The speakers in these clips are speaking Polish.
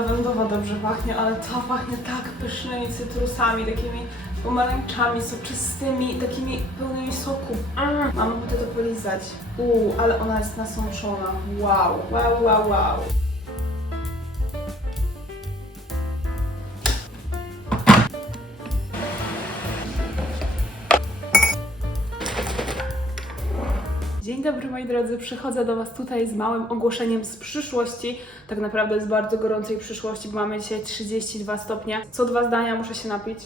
Lawendowa dobrze pachnie, ale to pachnie tak pysznymi cytrusami, takimi pomarańczami soczystymi, takimi pełnymi soku. Mm. Mam ochotę to polizać. Uuu, ale ona jest nasączona. Wow, wow, wow, wow. Dzień dobry moi drodzy, przychodzę do Was tutaj z małym ogłoszeniem z przyszłości. Tak naprawdę z bardzo gorącej przyszłości, bo mamy dzisiaj 32 stopnie. Co dwa zdania muszę się napić.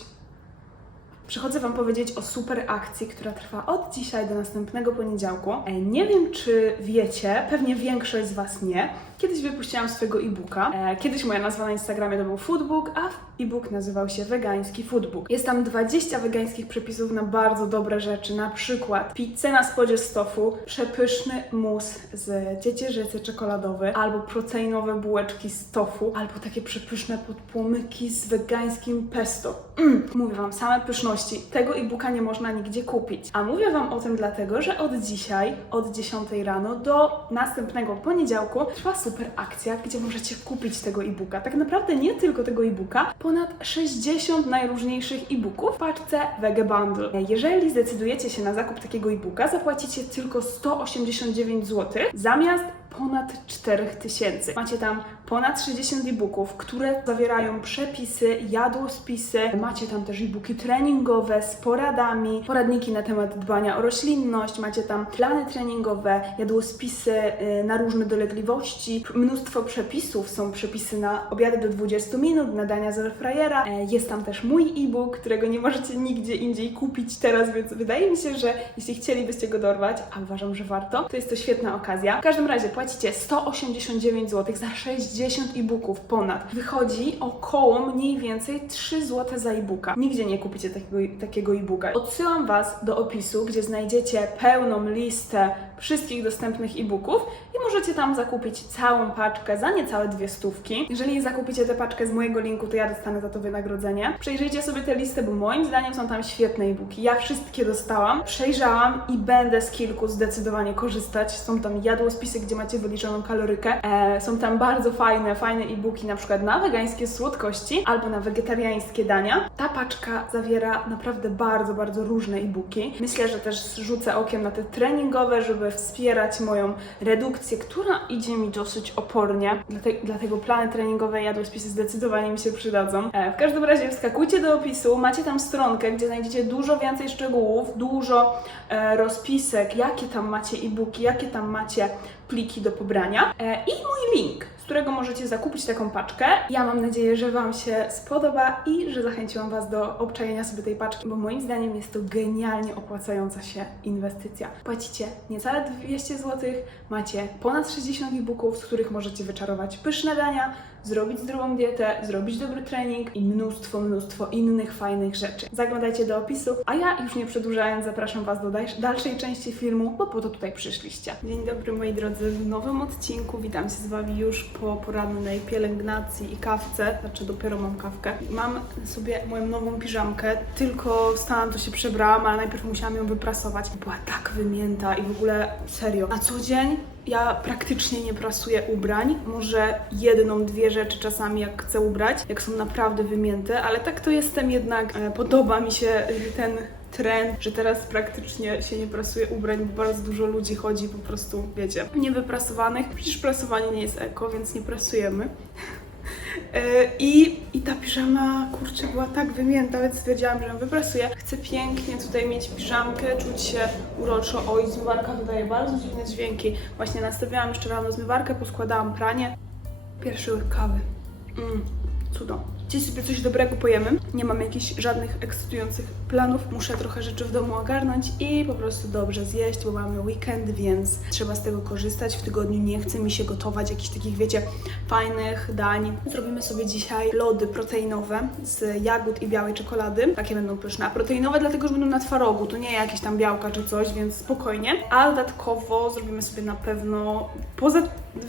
Przychodzę Wam powiedzieć o super akcji, która trwa od dzisiaj do następnego poniedziałku. E, Nie wiem, czy wiecie, pewnie większość z Was nie. Kiedyś wypuściłam swojego e-booka. E, Kiedyś moja nazwa na Instagramie to był Foodbook, a e-book nazywał się Wegański Foodbook. Jest tam 20 wegańskich przepisów na bardzo dobre rzeczy, na przykład pizzę na spodzie z tofu, przepyszny mus z ciecierzycy czekoladowy, albo proteinowe bułeczki z tofu, albo takie przepyszne podpłomyki z wegańskim pesto. Mm, mówię Wam, same pyszności. Tego e-booka nie można nigdzie kupić. A mówię Wam o tym dlatego, że od dzisiaj, od 10 rano do następnego poniedziałku trwa super akcja, gdzie możecie kupić tego e-booka. Tak naprawdę nie tylko tego e-booka, ponad 60 najróżniejszych e-booków w paczce Wege Bundle. Jeżeli zdecydujecie się na zakup takiego e-booka, zapłacicie tylko 189 zł zamiast ponad 4000. Macie tam ponad 60 e-booków, które zawierają przepisy, jadłospisy. Macie tam też e-booki treningowe z poradami, poradniki na temat dbania o roślinność, macie tam plany treningowe, jadłospisy y, na różne dolegliwości, mnóstwo przepisów, są przepisy na obiady do 20 minut, na dania z airfryera. E, Jest tam też mój e-book, którego nie możecie nigdzie indziej kupić teraz, więc wydaje mi się, że jeśli chcielibyście go dorwać, a uważam, że warto, to jest to świetna okazja. W każdym razie płacicie 189 zł za 60 e-booków ponad. Wychodzi około mniej więcej 3 zł za e-booka. Nigdzie nie kupicie takiego, takiego e-booka. Odsyłam Was do opisu, gdzie znajdziecie pełną listę wszystkich dostępnych e-booków i możecie tam zakupić całą paczkę za niecałe dwie stówki. Jeżeli zakupicie tę paczkę z mojego linku, to ja dostanę za to wynagrodzenie. Przejrzyjcie sobie tę listę, bo moim zdaniem są tam świetne e-booki. Ja wszystkie dostałam, przejrzałam i będę z kilku zdecydowanie korzystać. Są tam jadłospisy, gdzie macie wyliczoną kalorykę. E, są tam bardzo fajne, fajne e-booki, na przykład na wegańskie słodkości albo na wegetariańskie dania. Ta paczka zawiera naprawdę bardzo, bardzo różne e-booki. Myślę, że też rzucę okiem na te treningowe, żeby wspierać moją redukcję, która idzie mi dosyć opornie. Dlate, dlatego plany treningowe i jadłospisy zdecydowanie mi się przydadzą. E, w każdym razie wskakujcie do opisu, macie tam stronkę, gdzie znajdziecie dużo więcej szczegółów, dużo e, rozpisek, jakie tam macie e-booki, jakie tam macie pliki do pobrania e, i mój link, którego możecie zakupić taką paczkę. Ja mam nadzieję, że Wam się spodoba i że zachęciłam Was do obczajenia sobie tej paczki, bo moim zdaniem jest to genialnie opłacająca się inwestycja. Płacicie niecałe 200 zł, macie ponad 60 e-booków, z których możecie wyczarować pyszne dania, zrobić zdrową dietę, zrobić dobry trening i mnóstwo, mnóstwo innych fajnych rzeczy. Zaglądajcie do opisu, a ja już nie przedłużając zapraszam Was do dal- dalszej części filmu, bo po to tutaj przyszliście. Dzień dobry moi drodzy, w nowym odcinku witam się z Wami już po porannej pielęgnacji i kawce, znaczy dopiero mam kawkę. Mam sobie moją nową piżamkę, tylko wstałam, to się przebrałam, ale najpierw musiałam ją wyprasować. Była tak wymięta i w ogóle serio. Na co dzień ja praktycznie nie prasuję ubrań. Może jedną, dwie rzeczy czasami jak chcę ubrać, jak są naprawdę wymięte, ale tak to jestem jednak. E, podoba mi się e, ten trend, że teraz praktycznie się nie prasuje ubrań, bo bardzo dużo ludzi chodzi po prostu, wiecie, niewyprasowanych. Przecież prasowanie nie jest eko, więc nie prasujemy. E, I, I ta piżama, kurczę, była tak wymięta, więc stwierdziłam, że ją wyprasuję. Chcę pięknie tutaj mieć piżamkę, czuć się uroczo. Oj, zmywarka wydaje bardzo dziwne dźwięki. Właśnie nastawiałam jeszcze rano zmywarkę, poskładałam pranie. Pierwszy łyk kawy. Mm, cudo. Dziś sobie coś dobrego pojemy. Nie mam jakichś żadnych ekscytujących planów. Muszę trochę rzeczy w domu ogarnąć i po prostu dobrze zjeść, bo mamy weekend, więc trzeba z tego korzystać. W tygodniu nie chce mi się gotować jakichś takich, wiecie, fajnych dań. Zrobimy sobie dzisiaj lody proteinowe z jagód i białej czekolady. Takie będą pyszne. A proteinowe dlatego, że będą na twarogu. To nie jakieś tam białka czy coś, więc spokojnie. A dodatkowo zrobimy sobie na pewno poza...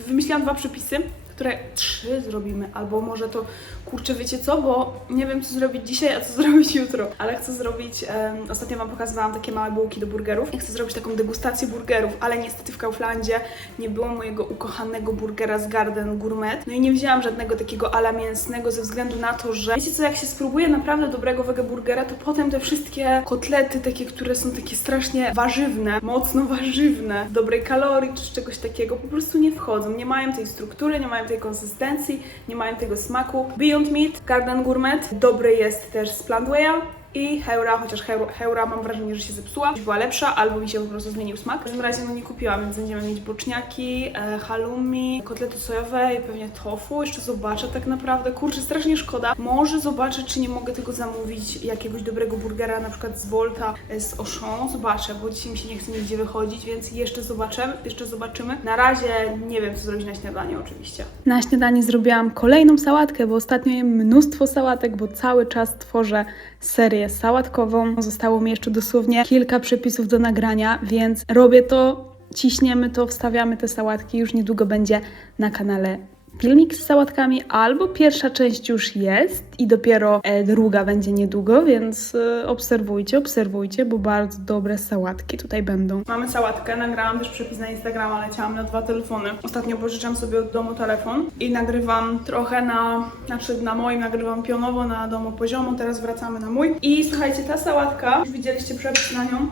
Wymyśliłam dwa przepisy, które trzy zrobimy, albo może to, kurczę, wiecie co, bo nie wiem, co zrobić dzisiaj, a co zrobić jutro, ale chcę zrobić, em, ostatnio Wam pokazywałam takie małe bułki do burgerów i chcę zrobić taką degustację burgerów, ale niestety w Kauflandzie nie było mojego ukochanego burgera z Garden Gourmet, no i nie wzięłam żadnego takiego ala mięsnego ze względu na to, że wiecie co, jak się spróbuje naprawdę dobrego wege burgera, to potem te wszystkie kotlety takie, które są takie strasznie warzywne, mocno warzywne, dobrej kalorii czy czegoś takiego, po prostu nie wchodzą, nie mają tej struktury, nie mają tej konsystencji, nie mają tego smaku. Beyond Meat, Garden Gourmet, dobry jest też z Plantwaya, i Heura, chociaż Heura, Heura mam wrażenie, że się zepsuła, była lepsza, albo mi się po prostu zmienił smak. W każdym razie no nie kupiłam, więc będziemy mieć boczniaki, e, halloumi, kotlety sojowe i pewnie tofu. Jeszcze zobaczę tak naprawdę. Kurczę, strasznie szkoda. Może zobaczę, czy nie mogę tego zamówić, jakiegoś dobrego burgera, na przykład z Volta, e, z Auchan. Zobaczę, bo dzisiaj mi się nie chce nigdzie wychodzić, więc jeszcze zobaczę, jeszcze zobaczymy. Na razie nie wiem, co zrobić na śniadanie oczywiście. Na śniadanie zrobiłam kolejną sałatkę, bo ostatnio jem mnóstwo sałatek, bo cały czas tworzę serię sałatkową. Zostało mi jeszcze dosłownie kilka przepisów do nagrania, więc robię to, ciśniemy to, wstawiamy te sałatki. Już niedługo będzie na kanale filmik z sałatkami, albo pierwsza część już jest i dopiero e, druga będzie niedługo, więc e, obserwujcie, obserwujcie, bo bardzo dobre sałatki tutaj będą. Mamy sałatkę, nagrałam też przepis na Instagrama, leciałam na dwa telefony. Ostatnio pożyczam sobie od domu telefon i nagrywam trochę na, znaczy na moim nagrywam pionowo, na domu poziomo, teraz wracamy na mój. I słuchajcie, ta sałatka, już widzieliście przepis na nią,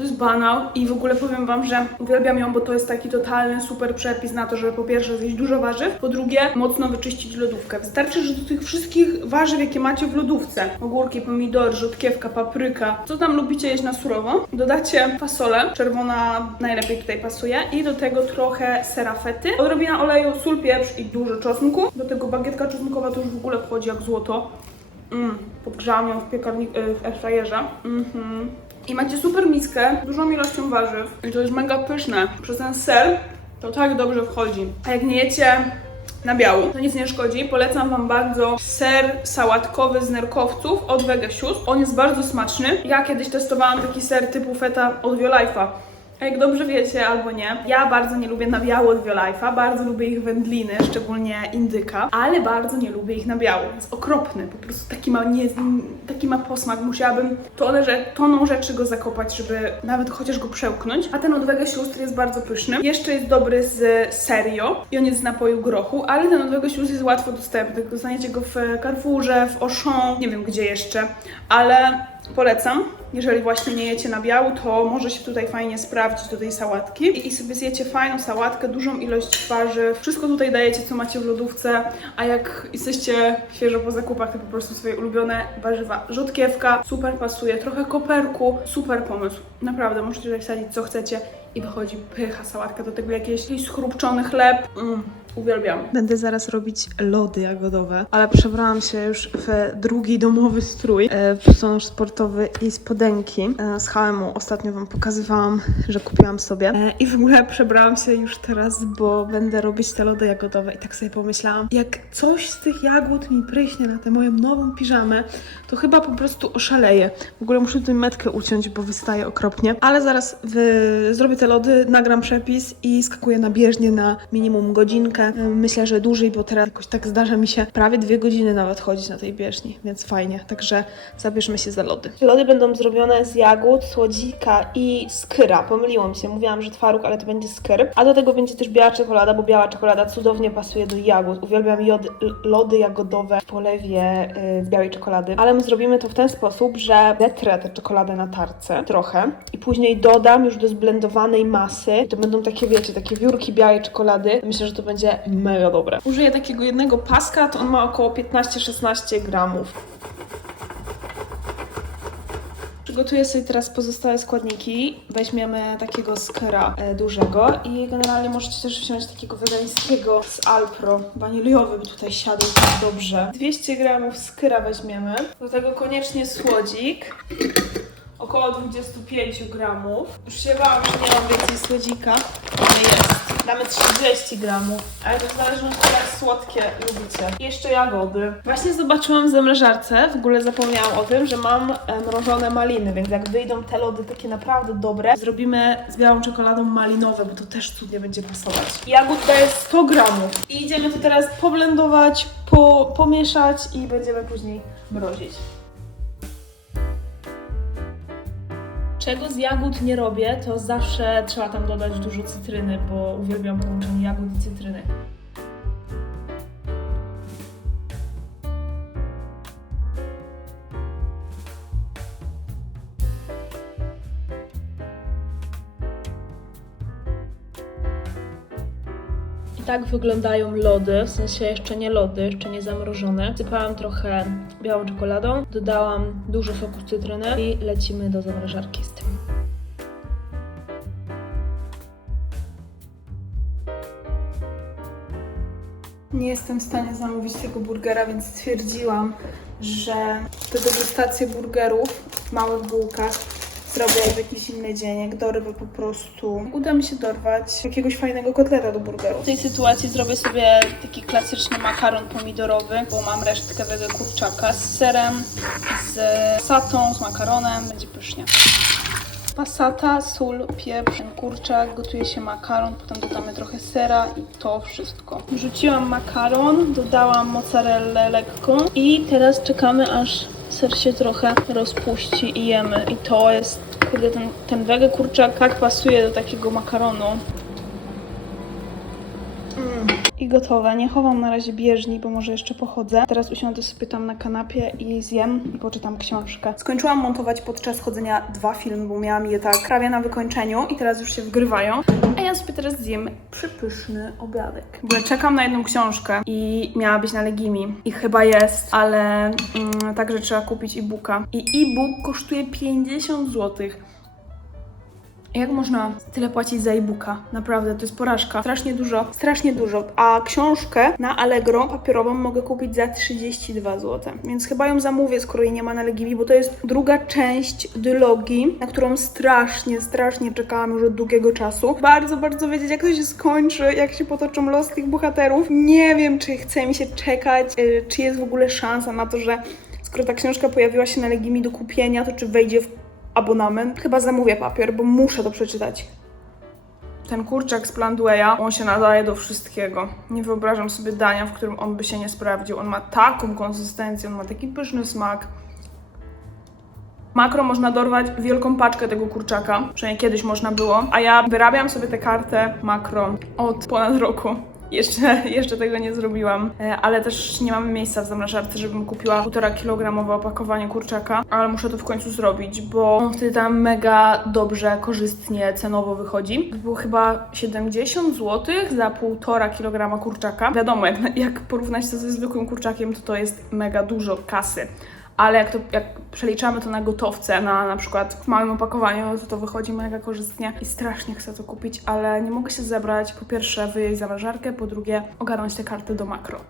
to jest banał i w ogóle powiem Wam, że uwielbiam ją, bo to jest taki totalny super przepis na to, żeby po pierwsze zjeść dużo warzyw, po drugie mocno wyczyścić lodówkę. Wystarczy, że do tych wszystkich warzyw, jakie macie w lodówce, ogórki, pomidory, rzodkiewka, papryka, co tam lubicie jeść na surowo, dodacie fasolę, czerwona najlepiej tutaj pasuje i do tego trochę serafety, odrobina oleju, sól, pieprz i dużo czosnku. Do tego bagietka czosnkowa to już w ogóle wchodzi jak złoto. Mm, podgrzałam ją w piekarniku, w airfryerze. Mhm. I macie super miskę, dużą ilością warzyw. I to jest mega pyszne. Przez ten ser to tak dobrze wchodzi. A jak nie jecie na biału, to nic nie szkodzi. Polecam Wam bardzo ser sałatkowy z nerkowców od Vegasius. On jest bardzo smaczny. Ja kiedyś testowałam taki ser typu feta od Violife'a. Jak dobrze wiecie, albo nie, ja bardzo nie lubię na biało od Violife'a, bardzo lubię ich wędliny, szczególnie indyka, ale bardzo nie lubię ich na biało. Jest okropny, po prostu taki ma, nie, taki ma posmak. Musiałabym że toną rzeczy go zakopać, żeby nawet chociaż go przełknąć. A ten od Vega Sióstr jest bardzo pyszny. Jeszcze jest dobry z serio i on jest z napoju grochu, ale ten od Vega Sióstr jest łatwo dostępny. Dostaniecie go w Carrefourze, w Auchan, nie wiem gdzie jeszcze, ale polecam. Jeżeli właśnie nie jecie na biału, to może się tutaj fajnie sprawdzić do tej sałatki. I, sobie zjecie fajną sałatkę, dużą ilość warzyw. Wszystko tutaj dajecie, co macie w lodówce, a jak jesteście świeżo po zakupach, to po prostu swoje ulubione warzywa. Rzodkiewka, super pasuje, trochę koperku, super pomysł. Naprawdę, możecie tutaj wsadzić co chcecie i wychodzi pycha sałatka. Do tego jakiś, jakiś schrupczony chleb. Mm. Uwielbiam. Będę zaraz robić lody jagodowe, ale przebrałam się już w drugi domowy strój, e, sportowy i spodenki e, z H&M-u. Ostatnio Wam pokazywałam, że kupiłam sobie e, i w ogóle przebrałam się już teraz, bo będę robić te lody jagodowe i tak sobie pomyślałam, jak coś z tych jagód mi pryśnie na tę moją nową piżamę, to chyba po prostu oszaleję. W ogóle muszę tutaj metkę uciąć, bo wystaje okropnie, ale zaraz wy... zrobię te lody, nagram przepis i skakuję na bieżnię na minimum godzinkę. Myślę, że dłużej, bo teraz jakoś tak zdarza mi się prawie dwie godziny nawet chodzić na tej bieżni, więc fajnie. Także zabierzmy się za lody. Lody będą zrobione z jagód, słodzika i skyra. Pomyliłam się, mówiłam, że twaróg, ale to będzie skyr. A do tego będzie też biała czekolada, bo biała czekolada cudownie pasuje do jagód. Uwielbiam lody jagodowe w polewie y, z białej czekolady. Ale my zrobimy to w ten sposób, że zetrę tę czekoladę na tarce trochę i później dodam już do zblendowanej masy. To będą takie, wiecie, takie wiórki białej czekolady. Myślę, że to będzie mega dobre. Użyję takiego jednego paska, to on ma około 15-16 gramów. Przygotuję sobie teraz pozostałe składniki. Weźmiemy takiego skera e, dużego i generalnie możecie też wziąć takiego wegańskiego z Alpro. Waniliowy by tutaj siadł dobrze. 200 gramów skyra weźmiemy. Do tego koniecznie słodzik. Około 25 gramów. Już się bałam, że nie mam więcej słodzika, ale jest. Damy 30 gramów, ale to w zależności jak słodkie lubicie. I jeszcze jagody. Właśnie zobaczyłam w zamrażarce, w ogóle zapomniałam o tym, że mam e, mrożone maliny, więc jak wyjdą te lody takie naprawdę dobre, zrobimy z białą czekoladą malinowe, bo to też cudnie będzie pasować. Jagód daje 100 gramów. I idziemy to teraz poblendować, po, pomieszać i będziemy później mrozić. Czego z jagód nie robię, to zawsze trzeba tam dodać dużo cytryny, bo uwielbiam połączenie jagód i cytryny. I tak wyglądają lody, w sensie jeszcze nie lody, jeszcze nie zamrożone. Sypałam trochę białą czekoladą, dodałam dużo soku cytryny i lecimy do zamrażarki z tym. Nie jestem w stanie zamówić tego burgera, więc stwierdziłam, że te degustacje burgerów w małych bułkach zrobię w jakiś inny dzień, jak dorwę po prostu. Uda mi się dorwać jakiegoś fajnego kotleta do burgeru. W tej sytuacji zrobię sobie taki klasyczny makaron pomidorowy, bo mam resztkę tego kurczaka z serem, z satą, z makaronem, będzie pysznie. Pasata, sól, pieprz, kurczak, gotuje się makaron, potem dodamy trochę sera i to wszystko. Wrzuciłam makaron, dodałam mozzarellę lekką i teraz czekamy aż ser się trochę rozpuści i jemy. I to jest, kurde, ten, ten wege kurczak tak pasuje do takiego makaronu. I gotowe. Nie chowam na razie bieżni, bo może jeszcze pochodzę. Teraz usiądę sobie tam na kanapie i zjem i poczytam książkę. Skończyłam montować podczas chodzenia dwa filmy, bo miałam je tak prawie na wykończeniu i teraz już się wgrywają. A ja sobie teraz zjem przypyszny obiadek. W ogóle czekam na jedną książkę i miała być na Legimi. I chyba jest, ale mm, także trzeba kupić e-booka. I e-book kosztuje 50 złotych. Jak można tyle płacić za e-booka? Naprawdę, to jest porażka. Strasznie dużo, strasznie dużo. A książkę na Allegro papierową mogę kupić za 32 zł. Więc chyba ją zamówię, skoro jej nie ma na Legimi, bo to jest druga część dylogii, na którą strasznie, strasznie czekałam już od długiego czasu. Bardzo, bardzo wiedzieć, jak to się skończy, jak się potoczą los tych bohaterów. Nie wiem, czy chce mi się czekać, yy, czy jest w ogóle szansa na to, że skoro ta książka pojawiła się na Legimi do kupienia, to czy wejdzie w abonament. Chyba zamówię papier, bo muszę to przeczytać. Ten kurczak z Plandweya, on się nadaje do wszystkiego. Nie wyobrażam sobie dania, w którym on by się nie sprawdził. On ma taką konsystencję, on ma taki pyszny smak. Makro można dorwać wielką paczkę tego kurczaka, przynajmniej kiedyś można było, a ja wyrabiam sobie tę kartę makro od ponad roku. Jeszcze, jeszcze tego nie zrobiłam, E, ale też nie mamy miejsca w zamrażarce, żebym kupiła 1,5 kilogramowe opakowanie kurczaka, ale muszę to w końcu zrobić, bo on wtedy tam mega dobrze, korzystnie, cenowo wychodzi. To było chyba 70 zł za 1,5 kg kurczaka. Wiadomo, jak, jak porównać to ze zwykłym kurczakiem, to to jest mega dużo kasy ale jak, to, jak przeliczamy to na gotowce, na na przykład w małym opakowaniu, to to wychodzi mega korzystnie i strasznie chcę to kupić, ale nie mogę się zebrać. Po pierwsze wyjeść zamrażarkę, po drugie ogarnąć te karty do makro.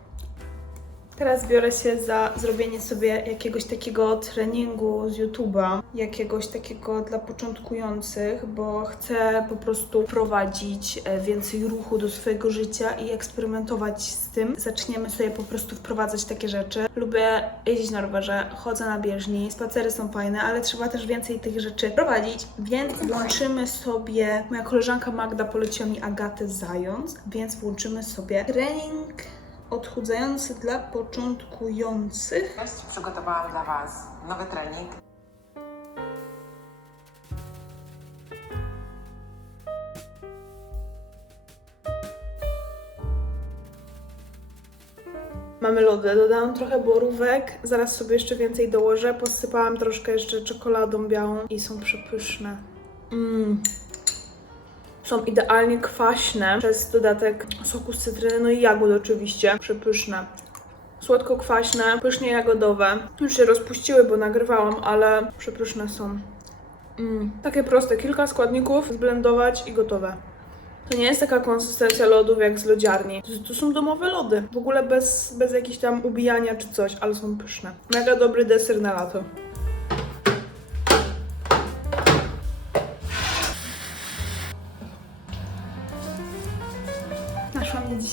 Teraz biorę się za zrobienie sobie jakiegoś takiego treningu z YouTube'a, jakiegoś takiego dla początkujących, bo chcę po prostu prowadzić e, więcej ruchu do swojego życia i eksperymentować z tym. Zaczniemy sobie po prostu wprowadzać takie rzeczy. Lubię jeździć na rowerze, chodzę na bieżni, spacery są fajne, ale trzeba też więcej tych rzeczy prowadzić, więc włączymy sobie, moja koleżanka Magda poleciła mi Agatę Zając, więc włączymy sobie trening odchudzający dla początkujących. Cześć, przygotowałam dla Was nowy trening. Mamy lody, dodałam trochę borówek, zaraz sobie jeszcze więcej dołożę. Posypałam troszkę jeszcze czekoladą białą i są przepyszne. Mmm. Są idealnie kwaśne przez dodatek soku z cytryny, no i jagód oczywiście. Przepyszne. Słodko-kwaśne, pysznie jagodowe. Już się rozpuściły, bo nagrywałam, ale przepyszne są. Mm. Takie proste, kilka składników, zblendować i gotowe. To nie jest taka konsystencja lodów jak z lodziarni. To, to są domowe lody. W ogóle bez, bez jakichś tam ubijania czy coś, ale są pyszne. Mega dobry deser na lato.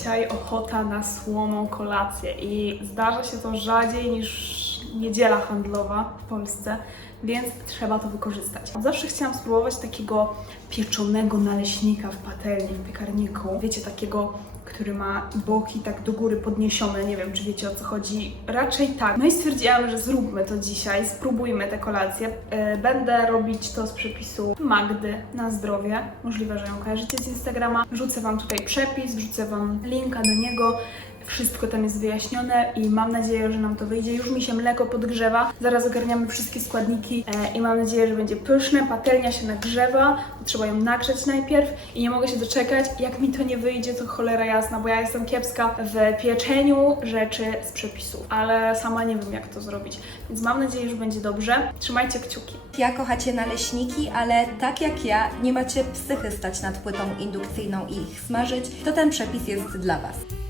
Dzisiaj ochota na słoną kolację i zdarza się to rzadziej niż niedziela handlowa w Polsce, więc trzeba to wykorzystać. Zawsze chciałam spróbować takiego pieczonego naleśnika w patelni, w piekarniku. Wiecie, takiego, który ma boki tak do góry podniesione, nie wiem czy wiecie o co chodzi. Raczej tak. No i stwierdziłam, że zróbmy to dzisiaj, spróbujmy tę kolację. E, Będę robić to z przepisu Magdy na zdrowie. Możliwe, że ją kojarzycie z Instagrama. Wrzucę Wam tutaj przepis, wrzucę Wam linka do niego. Wszystko tam jest wyjaśnione i mam nadzieję, że nam to wyjdzie. Już mi się mleko podgrzewa. Zaraz ogarniamy wszystkie składniki e, i mam nadzieję, że będzie pyszne. Patelnia się nagrzewa, trzeba ją nagrzeć najpierw i nie mogę się doczekać. Jak mi to nie wyjdzie, to cholera jasna, bo ja jestem kiepska w pieczeniu rzeczy z przepisów, ale sama nie wiem, jak to zrobić. Więc mam nadzieję, że będzie dobrze. Trzymajcie kciuki. Ja kochacie naleśniki, ale tak jak ja nie macie psychy stać nad płytą indukcyjną i ich smażyć, to ten przepis jest dla Was.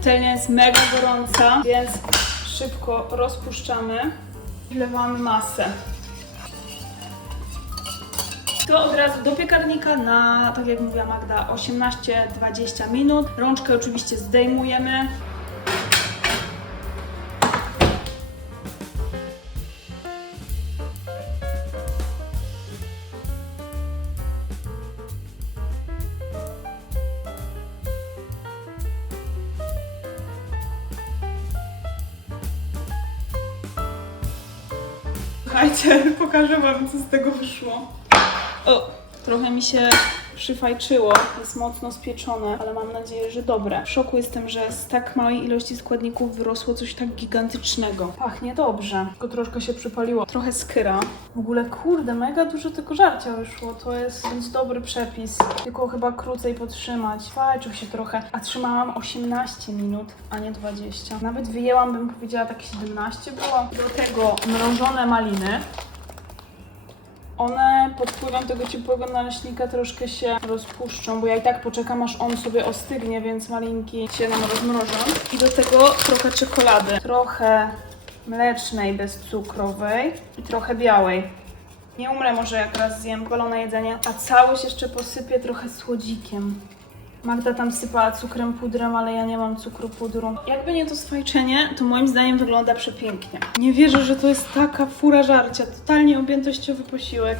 Patelnia jest mega gorąca, więc szybko rozpuszczamy. Wlewamy masę. To od razu do piekarnika na, tak jak mówiła Magda, 18-20 minut. Rączkę oczywiście zdejmujemy. Pokażę Wam, co z tego wyszło. O, trochę mi się przyfajczyło, jest mocno spieczone, ale mam nadzieję, że dobre. W szoku jestem, że z tak małej ilości składników wyrosło coś tak gigantycznego. Pachnie dobrze, tylko troszkę się przypaliło. Trochę skyra. W ogóle, kurde, mega dużo tego żarcia wyszło. To jest więc dobry przepis. Tylko chyba krócej potrzymać. Fajczył się trochę. A trzymałam 18 minut, a nie 20. Nawet wyjęłam, bym powiedziała, tak 17 było. Do tego mrożone maliny. One pod wpływem tego ciepłego naleśnika troszkę się rozpuszczą, bo ja i tak poczekam aż on sobie ostygnie, więc malinki się nam rozmrożą. I do tego trochę czekolady. Trochę mlecznej, bezcukrowej i trochę białej. Nie umrę może jak raz zjem balone jedzenie, a całość jeszcze posypię trochę słodzikiem. Magda tam sypała cukrem pudrem, ale ja nie mam cukru pudru. Jakby nie to swajczenie, to moim zdaniem wygląda przepięknie. Nie wierzę, że to jest taka fura żarcia. Totalnie objętościowy posiłek.